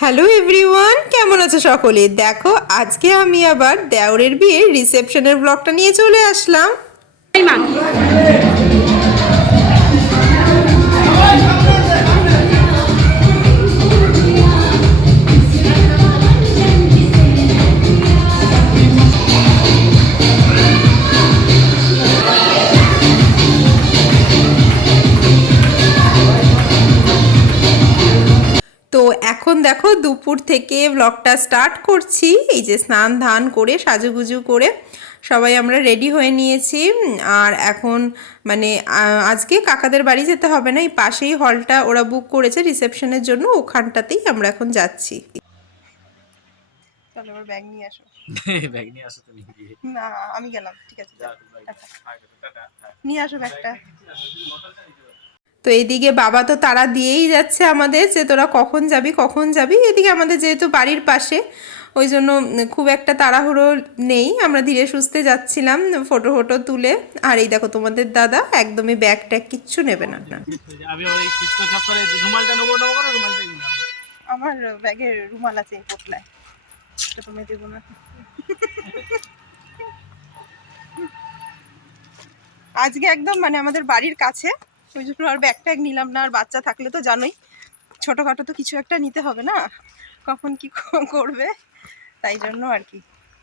Hello everyone কেমন আছে সকলে? দেখো, আজকে আমি আবার দেওরের বিয়ের রিসেপশনের ব্লগটা নিয়ে চলে আসলাম। এখন দেখো দুপুর থেকে ব্লগটা স্টার্ট করছি। এই যে স্নান ধান করে সাজুগুজু করে সবাই আমরা রেডি হয়ে নিয়েছি। আর এখন মানে আজকে কাকাদের বাড়ি যেতে হবে না এই পাশেই হলটা ওরা বুক করেছে রিসেপশনের জন্য ওখানটাতেই আমরা এখন যাচ্ছি। চলো এবার ব্যাগ নিয়ে আসো। ব্যাগ নিয়ে আসো তুমি না আমি গেলাম ঠিক আছে। নিয়ে আসো ব্যাগটা তো এদিকে বাবা তো তারা দিয়েই যাচ্ছে আমাদের যে তোরা কখন যাবি কখন যাবি। এদিকে আমাদের যেহেতু বাড়ির পাশে ওই জন্য খুব একটা তাড়াহুড়ো নেই। আমরা ধীরে সুস্থে যাচ্ছিলাম ফটো ফটো তুলে। আর এই দেখো তোমাদের দাদা একদমই ব্যাগ ট্যাগ কিচ্ছু নেবে না। না আমি ওই কৃষ্ণ চক্করে রুমালটা নেব নেব করে রুমালটা নিলাম আমার ব্যাগে রুমাল আছে পোটলায়। তুমি দেবো না। আজকে একদম মানে আমাদের বাড়ির কাছে ওই জন্য আর ব্যাগ ট্যাগ নিলাম না, আর বাচ্চা থাকলে তো জানোই। ছোটোখাটো তো কিছু একটা নিতে হবে না? কখন কি করবে? তাই জন্য আর কি।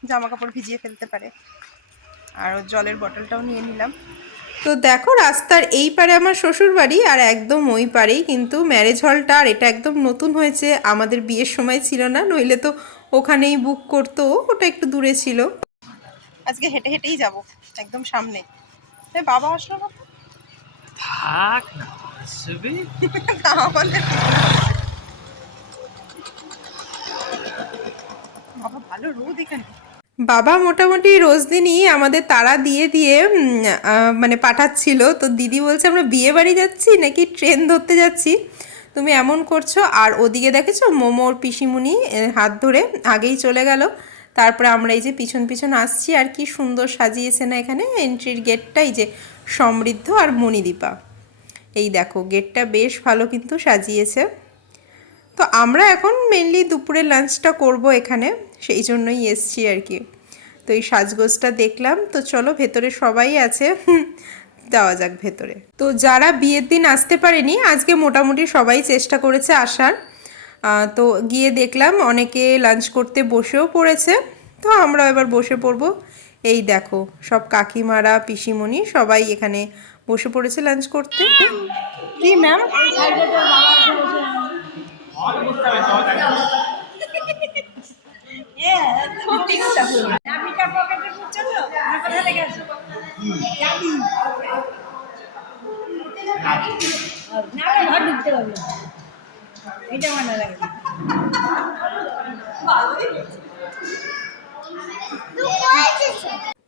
জামা কাপড় ভিজিয়ে ফেলতে পারে। আর জলের বটলটাও নিয়ে নিলাম। তো দেখো, রাস্তার এই পারে আমার শ্বশুর বাড়ি আর একদম ওই পারেই, কিন্তু ম্যারেজ হলটা আর এটা একদম নতুন হয়েছে। আমাদের বিয়ের সময় ছিল না, নইলে তো ওখানেই বুক করতো। ওটা একটু দূরে ছিল। আজকে হেঁটে হেঁটেই যাব, একদম সামনে। বাবা আসলো না? থাক না আসবে আমাদের বাবা ভালো রোদ এখানে। বাবা মোটামুটি রোজ দিনই আমাদের তারা দিয়ে দিয়ে মানে পাঠাচ্ছিল। তো দিদি বলছে আমরা বিয়ে বাড়ি যাচ্ছি নাকি ট্রেন ধরতে যাচ্ছি? তুমি এমন করছ। আর ওদিকে দেখেছ মোমোর পিসিমুনি হাত ধরে আগেই চলে গেল। তারপরে আমরা এই যে পিছন পিছন আসছি। আর কি সুন্দর সাজিয়েছে না এখানে? এন্ট্রির গেটটাই যে সমৃদ্ধ আর মণিদীপা। এই দেখো, গেটটা বেশ ভালো কিন্তু সাজিয়েছে। তো আমরা এখন মেনলি দুপুরে লাঞ্চটা করব এখানে, সেই জন্যই এসছি আর কি। তো এই সাজগোজটা দেখলাম, তো চলো ভেতরে সবাই আছে যাওয়া যাক ভেতরে। তো যারা বিয়ের দিন আসতে পারেনি, আজকে মোটামুটি সবাই চেষ্টা করেছে আসার। তো গিয়ে দেখলাম অনেকে লাঞ্চ করতে বসেও পড়েছে, তো আমরা এবার বসে পড়ব। এই দেখো সব কাকিমারা পিসিমণি সবাই এখানে বসে পড়েছে লাঞ্চ করতে। কি ম্যাম। এটা মনে লাগে।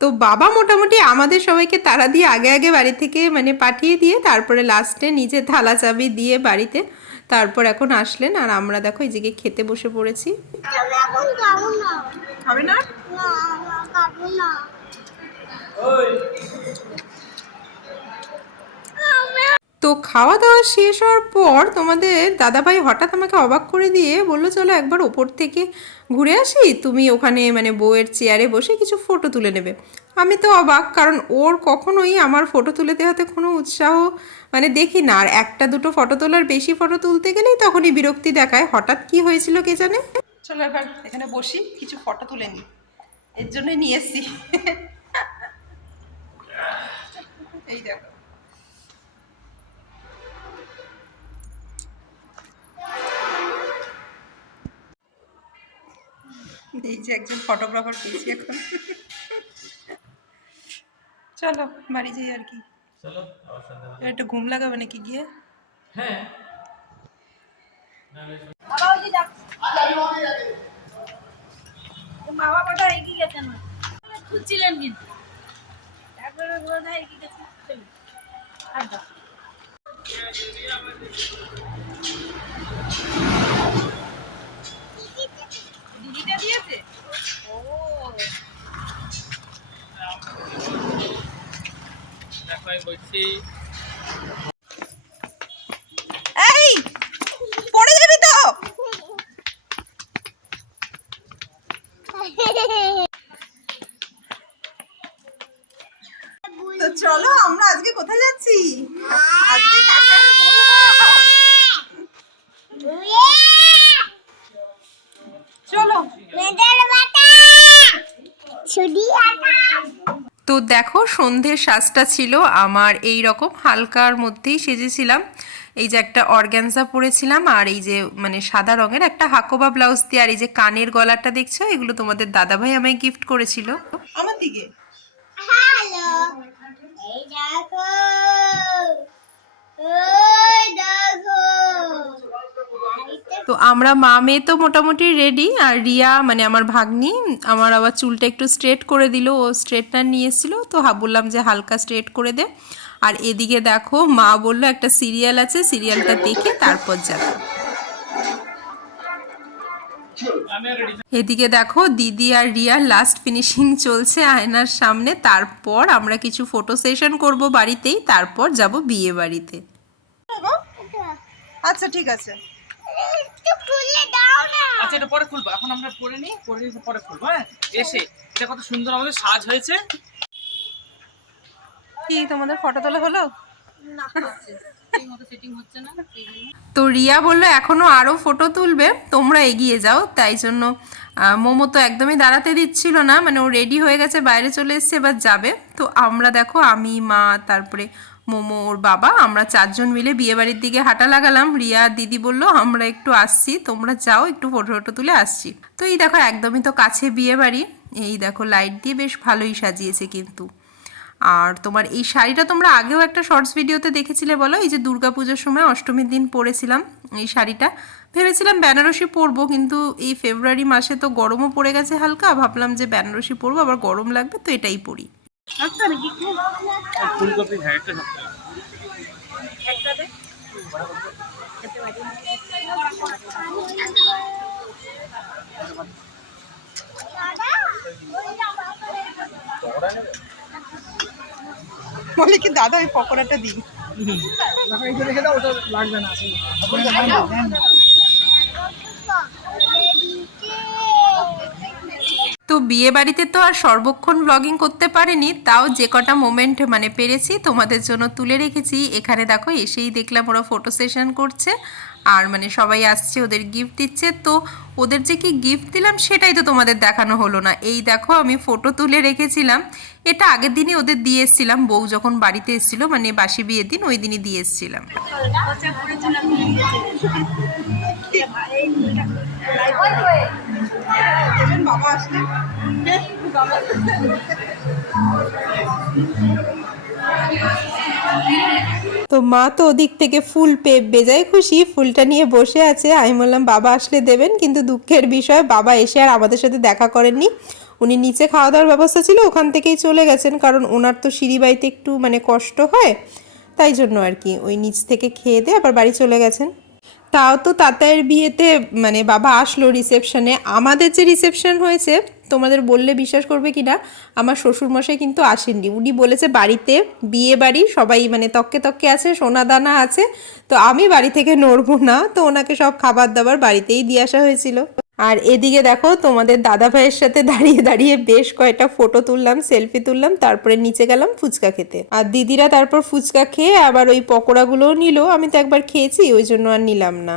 তো বাবা মোটামুটি আমাদের সবাইকে তারা দিয়ে আগে আগে বাড়ি থেকে মানে পাঠিয়ে দিয়ে তারপরে লাস্টে নিজে থালা চাবি দিয়ে বাড়িতে তারপর এখন আসলেন। আর আমরা দেখো এই দিকে খেতে বসে পড়েছি। খাব না? তো খাওয়া দাওয়া শেষ হওয়ার পর তোমাদের দাদাভাই হঠাৎ আমাকে অবাক করে দিয়ে বলল, চলো একবার ওপর থেকে ঘুরে আসি। তুমি ওখানে মানে বউয়ের চেয়ারে বসে কিছু ফটো তুলে নেবে। আমি তো অবাক, কারণ ওর কখনোই আমার ফটো তুলে দেওয়াতে কোনো উৎসাহ মানে দেখি না। আর একটা দুটো ফটো তোলার বেশি ফটো তুলতে গেলেই তখনই বিরক্তি দেখায়। হঠাৎ কি হয়েছিল কে জানে? চলো এবার এখানে বসি, কিছু ফটো তুলে নিই। এর জন্যই নিয়ে এসছি। এই দেখো। এই যে একজন ফটোগ্রাফার পেয়েছি এখন। চলো বাড়ি যাই আর কি। চলো একটু ঘুম লাগাবে নাকি গিয়ে? হ্যাঁ। বাবা কোথায় এগিয়ে গেছেন না খুঁজছিলেন কিন্তু। তারপরে কোথায় এগিয়ে গেছেন আর দাও। দিদিটা দিয়েছে ও দেখো আমি বলছি তো দেখো, সন্ধ্যের সাজটা ছিল। আমার এই রকম হালকার মধ্যেই সেজেছিলাম। এই যে একটা অর্গ্যানজা পরেছিলাম আর এই যে মানে সাদা রঙের একটা হাকোবা ব্লাউজ দিয়ে আর এই যে কানের গলাটা দেখছ? এগুলো তোমাদের দাদাভাই আমায় গিফট করেছিল। আমার দিকে। এই দেখো। ওই দেখো। তো আমরা মা মেয়ে তো মোটামুটি রেডি আর রিয়া মানে আমার ভাগ্নি, আমার আবার চুলটা একটু স্ট্রেট করে দিল, ও স্ট্রেটনার নিয়ে এসেছিল, তো বললাম যে হালকা স্ট্রেট করে দে। আর এদিকে দেখো, মা বলল একটা সিরিয়াল আছে সিরিয়ালটা দেখে তারপর যাবে। এদিকে দেখো, দিদি আর রিয়ার লাস্ট ফিনিশিং চলছে আয়নার সামনে, তারপর আমরা কিছু ফটো সেশন করব বাড়িতেই, তারপর যাব বিয়ে বাড়িতে। আচ্ছা ঠিক আছে। আচ্ছা এটা পরে খুলবো। এখন আমরা পরে নিই পরে নিয়ে পরে খুলবো হ্যাঁ? এসে এটা কত সুন্দর আমাদের সাজ হয়েছে। কি তোমাদের ফটো তোলা হলো? তো রিয়া বলল এখনও আরও ফটো তুলবে তোমরা এগিয়ে যাও। তাই জন্য মোমো তো একদমই দাঁড়াতে দিচ্ছিল না মানে ও রেডি হয়ে গেছে বাইরে চলে এসছে এবার যাবে। তো আমরা দেখো আমি মা তারপরে মোমো ওর বাবা, আমরা চারজন মিলে বিয়ে বাড়ির দিকে হাঁটা লাগালাম। রিয়া দিদি বলল, আমরা একটু আসছি, তোমরা যাও, একটু ফটো ফটো তুলে আসছি। তো এই দেখো, একদমই তো কাছে বিয়েবাড়ি। এই দেখো, লাইট দিয়ে বেশ ভালোই সাজিয়েছে কিন্তু। আর তোমার এই শাড়িটা তোমরা আগেও একটা শর্টস ভিডিওতে দেখেছিলে বলো? এই যে দুর্গাপুজোর সময় অষ্টমীর দিন পরেছিলাম এই শাড়িটা। ভেবেছিলাম বেনারসি পরবো, কিন্তু এই ফেব্রুয়ারি মাসে তো গরমও পড়ে গেছে হালকা। ভাবলাম যে বেনারসি পরবো, আবার গরম লাগবে, তো এটাই পরি। ফুলকপি হ্যাঁ একটা সপ্তাহ। বলে কি দাদা ওই পকোড়াটা দিই। তো বিয়ে বাড়িতে তো আর সর্বক্ষণ ব্লগিং করতে পারিনি, তাও যে কটা মোমেন্ট মানে পেরেছি তোমাদের জন্য তুলে রেখেছি। এখানে দেখো এসেই দেখলাম ওরা ফটো সেশন করছে, আর মানে সবাই আসছে, ওদের গিফট দিচ্ছে। তো ওদের যে কি গিফট দিলাম সেটাই তো তোমাদের দেখানো হলো না। এই দেখো আমি ফটো তুলে রেখেছিলাম, এটা আগের দিনই ওদের দিয়ে এসেছিলাম। বউ যখন বাড়িতে এসেছিল মানে বাসি বিয়ের দিন, ওই দিনই দিয়ে এসেছিলাম। বাবা আসলে তো মা তো ওদিক থেকে ফুল পেয়ে বেজায় খুশি, ফুলটা নিয়ে বসে আছে। আমি বললাম, বাবা আসলে দেবেন? কিন্তু দুঃখের বিষয়, বাবা এসে আর আমাদের সাথে দেখা করেননি। উনি নিচে খাওয়া দাওয়ার ব্যবস্থা ছিল, ওখান থেকেই চলে গেছেন, কারণ ওনার তো সিঁড়ি বাড়িতে একটু মানে কষ্ট হয়। তাই জন্য আর কি, ওই নিচ থেকে খেয়ে দিয়ে আবার বাড়ি চলে গেছেন। তাও তো তাতায়ের বিয়েতে মানে বাবা আসলো রিসেপশনে আমাদের যে রিসেপশন হয়েছে, তোমাদের বললে বিশ্বাস করবে কি না আমার শ্বশুরমশাই কিন্তু আসেননি। উনি বলেছে বাড়িতে বিয়ে বাড়ি, সবাই মানে তককে তককে আছে সোনা দানা আছে, তো আমি বাড়ি থেকে নড়বো না। তো ওনাকে সব খাবার দাবার বাড়িতেই দিয়ে আসা হয়েছিল। আর এদিকে দেখো তোমাদের দাদা ভাইয়ের সাথে দাঁড়িয়ে দাঁড়িয়ে বেশ কয়েকটা ফটো তুললাম সেলফি তুললাম তারপরে নিচে গেলাম ফুচকা খেতে। আর দিদিরা তারপর ফুচকা খেয়ে আবার ওই পকোড়াগুলোও নিল আমি তো একবার খেয়েছি ওই জন্য আর নিলাম না।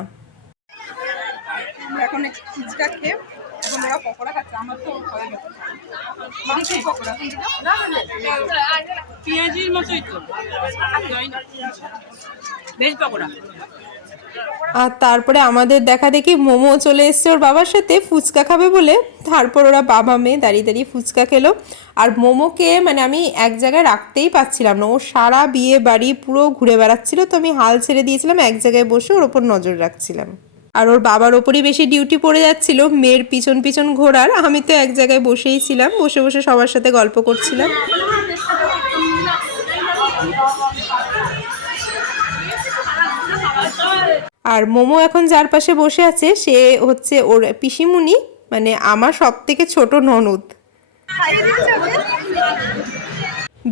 এখন ফুচকা খেয়ে পকোড়া খাচ্ছে আমার তো গেছে পকোড়া পেঁয়াজির মতোই তো। ভেজ পকোড়া। আর তারপরে আমাদের দেখা দেখি মোমো চলে এসছে ওর বাবার সাথে, ফুচকা খাবে বলে। তারপর ওরা বাবা মেয়ে দাঁড়িয়ে দাঁড়িয়ে ফুচকা খেলো। আর মোমোকে মানে আমি এক জায়গায় রাখতেই পাচ্ছিলাম না। ও সারা বিয়ে বাড়ি পুরো ঘুরে বেড়াচ্ছিল, তো আমি হাল ছেড়ে দিয়েছিলাম, এক জায়গায় বসে ওর ওপর নজর রাখছিলাম। আর ওর বাবার ওপরই বেশি ডিউটি পড়ে যাচ্ছিল, মেয়ের পিছন পিছন ঘোরার। আমি তো এক জায়গায় বসেই ছিলাম, বসে বসে সবার সাথে গল্প করছিলাম। আর মোমো এখন যার পাশে বসে আছে, সে হচ্ছে ওর পিসিমুনি মানে আমার সব থেকে ছোট ননদ।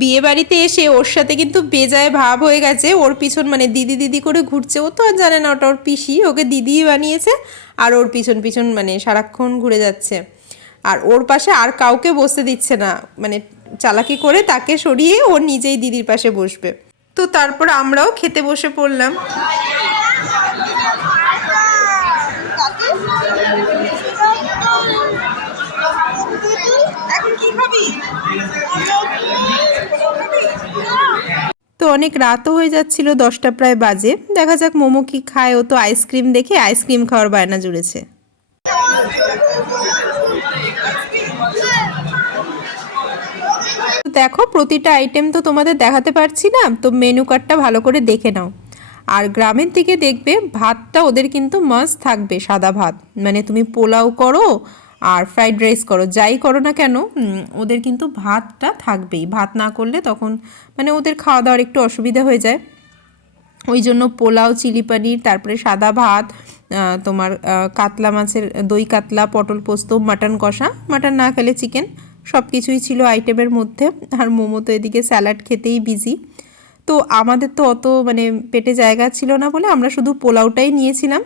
বিয়ে বাড়িতে এসে ওর সাথে কিন্তু বেজায় ভাব হয়ে গেছে। ওর পিছন মানে দিদি দিদি করে ঘুরছে, ও তো আর জানে না ওটা ওর পিসি, ওকে দিদি বানিয়েছে, আর ওর পিছন পিছন মানে সারাক্ষণ ঘুরে যাচ্ছে। আর ওর পাশে আর কাউকে বসতে দিচ্ছে না মানে চালাকি করে তাকে সরিয়ে ও নিজেই দিদির পাশে বসবে। তো তারপর আমরাও খেতে বসে পড়লাম। তো অনেক রাতও হয়ে যাচ্ছিল, দশটা প্রায় বাজে। দেখা যাক মোমো কি খায়, ও তো আইসক্রিম দেখে আইসক্রিম খাওয়ার বায়না জুড়েছে। দেখো, প্রতিটা আইটেম তো তোমাদের দেখাতে পারছি না, তো মেনু কার্ডটা ভালো করে দেখে নাও। আর গ্রামের দিকে দেখবে, ভাতটা ওদের কিন্তু মাস্ট থাকবে, সাদা ভাত। মানে তুমি পোলাও করো আর ফ্রাইড রাইস করো, যাই করো না কেন ওদের কিন্তু ভাতটা থাকবেই। ভাত না করলে তখন মানে ওদের খাওয়া দাওয়ার একটু অসুবিধা হয়ে যায়। ওই জন্য পোলাও, চিলি পনির, তারপরে সাদা ভাত তোমার কাতলা মাছের দই কাতলা, পটল পোস্ত, মাটন কষা। মাটন না খেলে চিকেন সব কিছুই ছিল আইটেমের মধ্যে। আর মোমো তো এদিকে স্যালাড খেতেই বিজি তো আমাদের তো অত মানে পেটে জায়গা ছিল না বলে আমরা শুধু পোলাওটাই নিয়েছিলাম।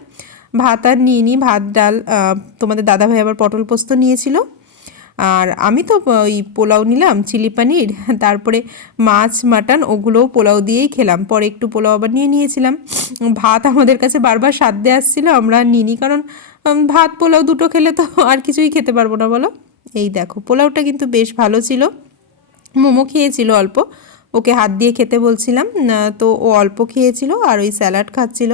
ভাত আর নিয়ে নিই, ভাত, ডাল তোমাদের দাদাভাই আবার পটল পোস্ত নিয়েছিল। আর আমি তো ওই পোলাও নিলাম, চিলি পানির, তারপরে মাছ, মাটন, ওগুলোও পোলাও দিয়েই খেলাম। পরে একটু পোলাও আবার নিয়ে নিয়েছিলাম। ভাত আমাদের কাছে বারবার সাধ্যে আসছিল, আমরা নিইনি, কারণ ভাত, পোলাও দুটো খেলে তো আর কিছুই খেতে পারব না, বলো? এই দেখো, পোলাওটা কিন্তু বেশ ভালো ছিল। মোমো খেয়েছিল অল্প, ওকে হাত দিয়ে খেতে বলছিলাম তো ও অল্প খেয়েছিল আর ওই স্যালাড খাচ্ছিল।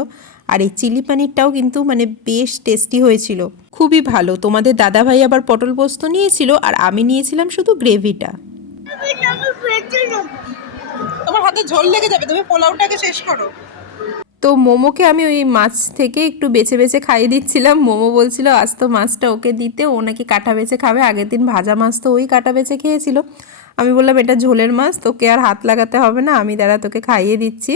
আর এই চিলি পানিরটাও কিন্তু মানে বেশ টেস্টি হয়েছিল। খুবই ভালো। তোমাদের দাদাভাই আবার পটল পোস্ত নিয়েছিল আর আমি নিয়েছিলাম শুধু গ্রেভিটা। তোমার হাতে ঝোল লেগে যাবে তুমি পোলাওটাকে শেষ করো। তো মোমোকে আমি ওই মাছ থেকে একটু বেছে বেছে খাইয়ে দিচ্ছিলাম। মোমো বলছিল আজ তো মাছটা ওকে দিতে ও নাকি কাটা বেছে খাবে। আগের দিন ভাজা মাছ তো ওই কাটা বেছে খেয়েছিল। আমি বললাম এটা ঝোলের মাছ তোকে আর হাত লাগাতে হবে না আমি দাঁড়া তোকে খাইয়ে দিচ্ছি।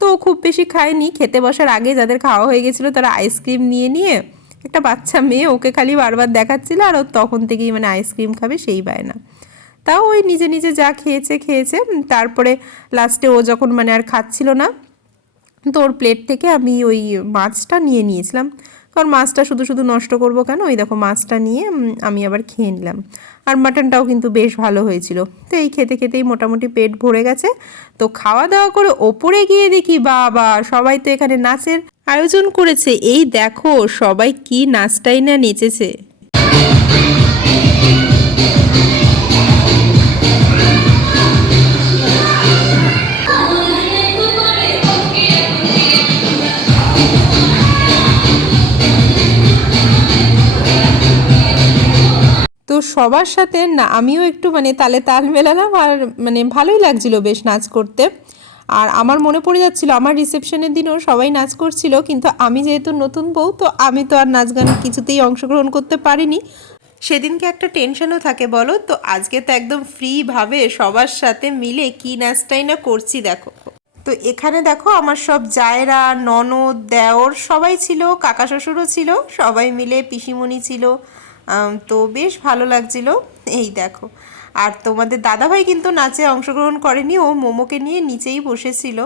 তো খুব বেশি খায়নি। খেতে বসার আগে যাদের খাওয়া হয়ে গেছিল তারা আইসক্রিম নিয়ে নিয়ে একটা বাচ্চা মেয়ে ওকে খালি বারবার দেখাচ্ছিল আর ও তখন থেকেই মানে আইসক্রিম খাবে সেই বায়না তাও ওই নিজে নিজে যা খেয়েছে খেয়েছে তারপরে লাস্টে ও যখন মানে আর খাচ্ছিল না, তো ওর প্লেট থেকে আমি ওই মাছটা নিয়ে নিয়েছিলাম। কারণ মাছটা শুধু শুধু নষ্ট করব কেন? ওই দেখো মাছটা নিয়ে আমি আবার খেয়ে নিলাম। আর মাটনটাও কিন্তু বেশ ভালো হয়েছিল। তো এই খেতে খেতেই মোটামুটি পেট ভরে গেছে। তো খাওয়া দাওয়া করে ওপরে গিয়ে দেখি, বাবা, সবাই তো এখানে নাচের আয়োজন করেছে। এই দেখো, সবাই কি নাচটাই না নেচেছে। সবার সাথে না, আমিও একটু মানে তালে তাল মেলালাম আর মানে ভালোই লাগছিল বেশ নাচ করতে। আর আমার মনে পড়ে যাচ্ছিল, আমার রিসেপশনের দিনও সবাই নাচ করছিল, কিন্তু আমি যেহেতু নতুন বউ, তো আমি তো আর নাচ গানে কিছুতেই অংশগ্রহণ করতে পারিনি। সেদিনকে একটা টেনশনও থাকে বলো তো, আজকে তো একদম ফ্রিভাবে সবার সাথে মিলে কি নাচটাই না করছি দেখো। তো এখানে দেখো আমার সব জায়রা, ননদ, দেওর সবাই ছিল কাকা শ্বশুরও ছিল, সবাই মিলে পিসিমণি ছিল তো বেশ ভালো লাগছিল। এই দেখো। আর তোমাদের দাদাভাই কিন্তু নাচে অংশগ্রহণ করেনি, ও মোমোকে নিয়ে নিচেই বসেছিল।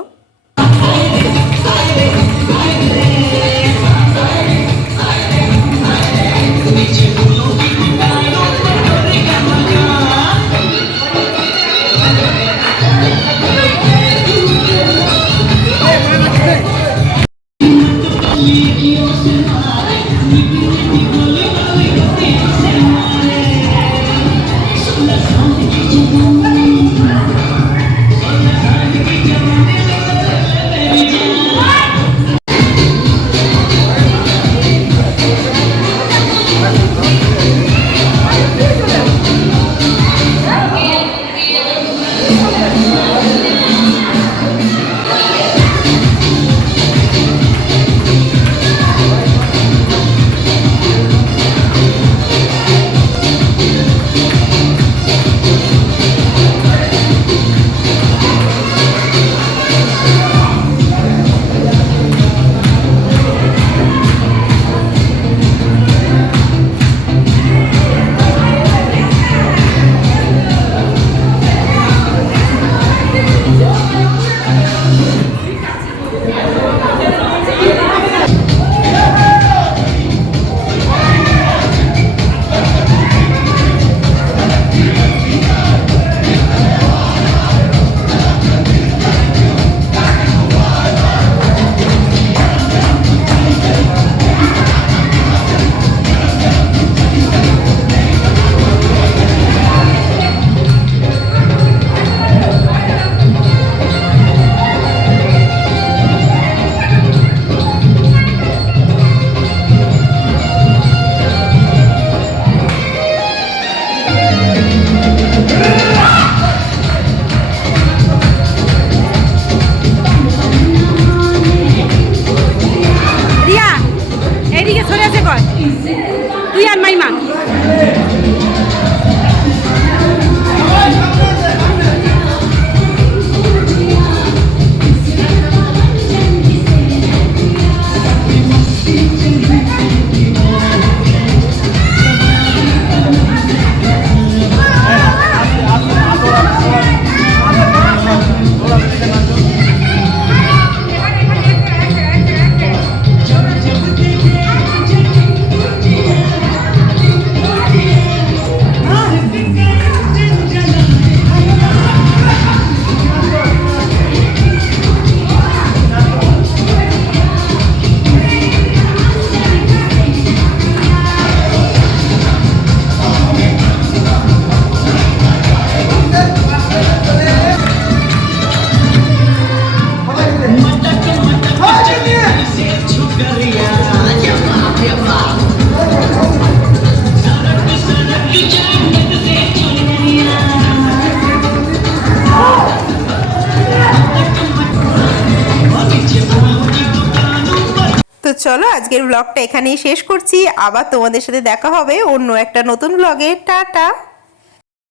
আজকের ব্লগটা এখানেই শেষ করছি। আবার তোমাদের সাথে দেখা হবে অন্য একটা নতুন ব্লগে টাটা!